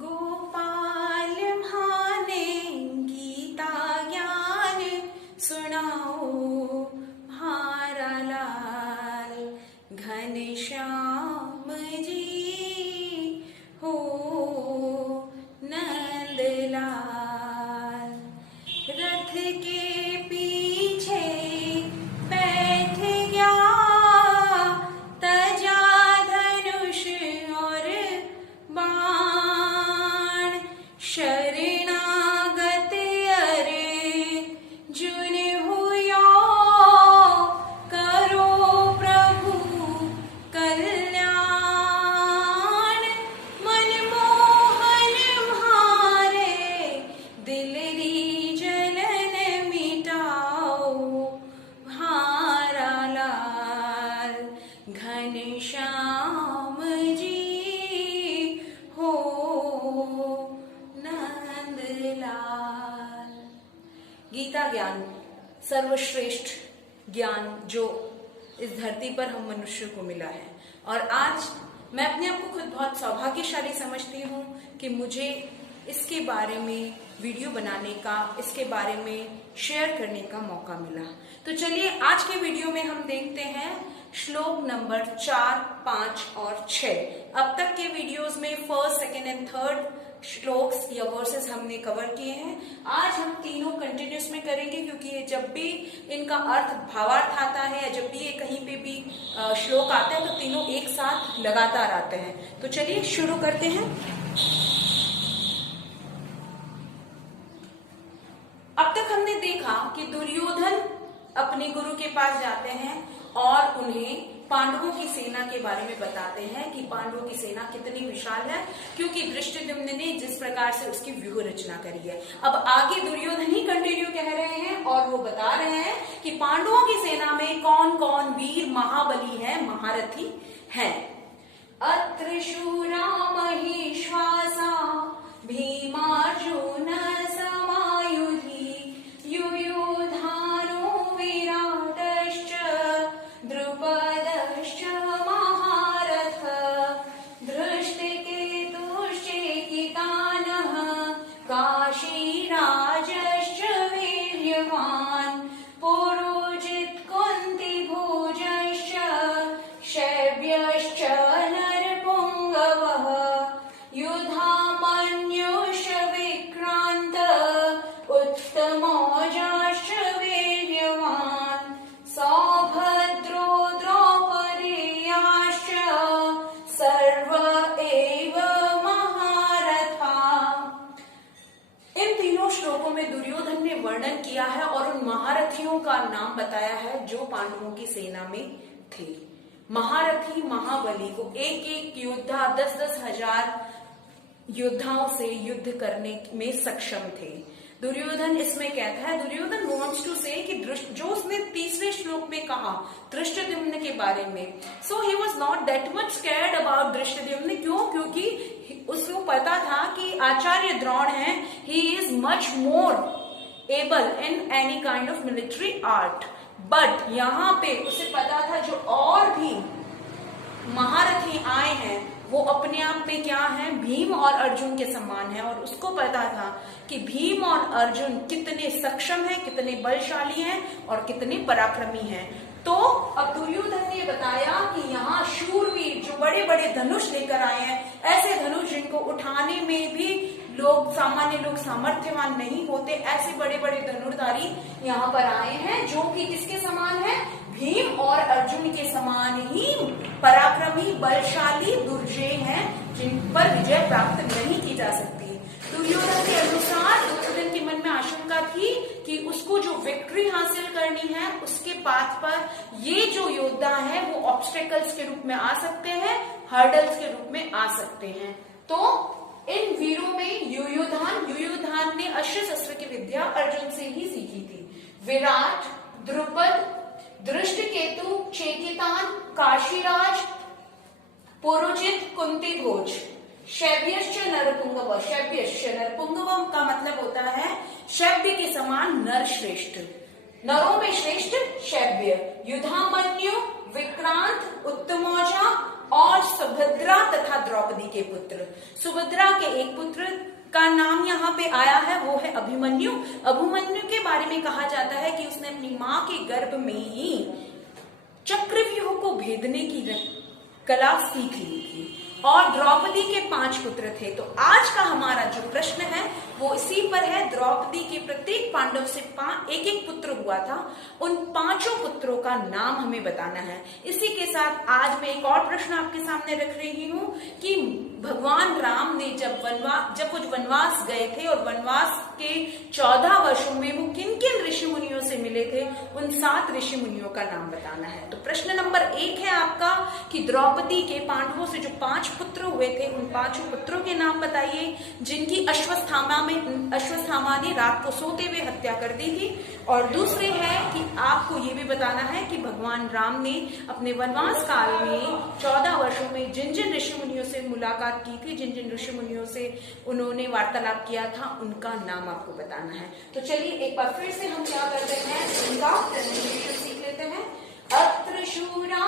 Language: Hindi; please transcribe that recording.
गोपाल भाने गीता ज्ञान सुनाओ म्हारा लाल घनश्याम जी हो नंदलाल। रथ के पीछे बैठ गया तजा धनुष और बाण। शरणागत अर्जुन हुआ करो प्रभु कल्याण। मनमोहन म्हारे दिल री जलन मिटाओ म्हारा लाल घनश्याम जी हो नंदलाल। गीता ज्ञान सर्वश्रेष्ठ ज्ञान जो इस धरती पर हम मनुष्य को मिला है, और आज मैं अपने आप को खुद बहुत सौभाग्यशाली समझती हूँ कि मुझे इसके बारे में वीडियो बनाने का, इसके बारे में शेयर करने का मौका मिला। तो चलिए आज के वीडियो में हम देखते हैं श्लोक नंबर 4, 5 और 6। अब तक के वीडियोस में first, second and third shlokas या वर्सेस हमने कवर किए हैं। आज हम तीनों कंटिन्यूस में करेंगे, क्योंकि ये जब भी इनका अर्थ भावार्थ आता है या जब भी ये कहीं पे भी श्लोक आते हैं तो तीनों एक साथ लगातार आते हैं। तो चलिए शुरू करते हैं। अब तक हमने देखा कि दुर्योधन अपने गुरु के पास जाते हैं और उन्हें पांडवों की सेना के बारे में बताते हैं कि पांडवों की सेना कितनी विशाल है, क्योंकि धृष्टद्युम्न ने जिस प्रकार से उसकी व्यूह रचना करी है। अब आगे दुर्योधन ही कंटिन्यू कह रहे हैं और वो बता रहे हैं कि पांडवों की सेना में कौन कौन वीर महाबली हैं, महारथी हैं। अत्र शूरा महिश्वासा भीमार्जुन समायुधि युयुधानो विराटश्च द्रुपदश्च महारथ धृष्टकेतुश्चेकितानः काशीराजश्च वीर्यवान् पुरोजित कुन्तिभोजश्च शैब्यश्च नरपुङ्गवः युधामन्युश्च विक्रान्त उत्तमौजाश्च वीर्यवान् सौभद्रो द्रौपदेयाश्च सर्व एव महारथा। इन तीनों श्लोकों में दुर्योधन ने वर्णन किया है और उन महारथियों का नाम बताया है जो पांडवों की सेना में थे। महारथी महाबली को एक एक योद्धा 10-10 हजार योद्धाओं से युद्ध करने में सक्षम थे। दुर्योधन इसमें कहता है, दुर्योधन वांट्स टू से कि जो उसने तीसरे श्लोक में कहा धृष्टद्युम्न के बारे में, so he was not that much scared about Dhrishtadyumna. क्यों? क्योंकि उसको पता था कि आचार्य द्रोण है, he is much more able in any kind of military art. But यहाँ पे उसे पता था जो और भी महारथी आए हैं वो अपने आप में क्या है, भीम और अर्जुन के समान है। और उसको पता था कि भीम और अर्जुन कितने सक्षम हैं, कितने बलशाली हैं और कितने पराक्रमी हैं। तो अब दुर्योधन ने बताया कि यहाँ शूरवीर जो बड़े बड़े धनुष लेकर आए हैं, ऐसे धनुष जिनको उठाने में भी सामान्य लोग सामर्थ्यवान नहीं होते, ऐसे बड़े बड़े धनुर्धारी यहाँ पर आए हैं जो कि किसके समान है, भीम और अर्जुन के समान ही पराक्रमी बलशाली दुर्जय हैं, जिन पर विजय प्राप्त नहीं की जा सकती। दुर्योधन के अनुसार दुर्योधन के मन में आशंका थी कि उसको जो विक्ट्री हासिल करनी है उसके पाथ पर ये जो योद्धा है वो ऑब्स्टेकल्स के रूप में आ सकते हैं, हर्डल्स के रूप में आ सकते हैं। तो इन वीरों में युयुधान ने अस्त्र शस्त्र की विद्या अर्जुन से ही सीखी थी। विराट, द्रुपद, धृष्टकेतु, चेकितान, काशीराज, पुरोजित, कुंतीभोज, शैब्यश्च नरपुंगव। शैब्यश्च नरपुंगव का मतलब होता है शैब्य के समान नर श्रेष्ठ, नरों में श्रेष्ठ शैब्य। युधामन्यु, विक्रांत, उत्तमौजा, और सुभद्रा तथा द्रौपदी के पुत्र। सुभद्रा के एक पुत्र का नाम यहाँ पे आया है, वो है अभिमन्यु। अभिमन्यु के बारे में कहा जाता है कि उसने अपनी माँ के गर्भ में ही चक्रव्यूह को भेदने की कला सीख ली थी। और द्रौपदी के 5 पुत्र थे। तो आज का हमारा जो प्रश्न है वो इसी पर है। द्रौपदी के प्रत्येक पांडव से एक एक पुत्र हुआ था, उन 5 पुत्रों का नाम हमें बताना है। इसी के साथ आज मैं एक और प्रश्न आपके सामने रख रही हूँ कि भगवान राम ने जब वो वनवास गए थे और वनवास के 14 वर्षों में वो किन किन ऋषि मुनियों से मिले थे, उन 7 ऋषि मुनियों का नाम बताना है। तो प्रश्न नंबर 1 है आपका कि द्रौपदी के पांडवों से जो 5 पुत्र हुए थे, उन 5 पुत्रों के नाम बताइए जिनकी अश्वत्थामा ने रात को सोते हुए हत्या कर दी थी। और दूसरे है कि आपको ये भी बताना है कि भगवान राम ने अपने वनवास काल में 14 वर्षों में जिन जिन ऋषि मुनियों से मुलाकात की थी, जिन जिन ऋषि मुनियों से उन्होंने वार्तालाप किया था, उनका नाम आपको बताना है। तो चलिए एक बार फिर से हम क्या करते हैं, उनका प्रोनाउंसिएशन सीख लेते हैं। अत्र शूरा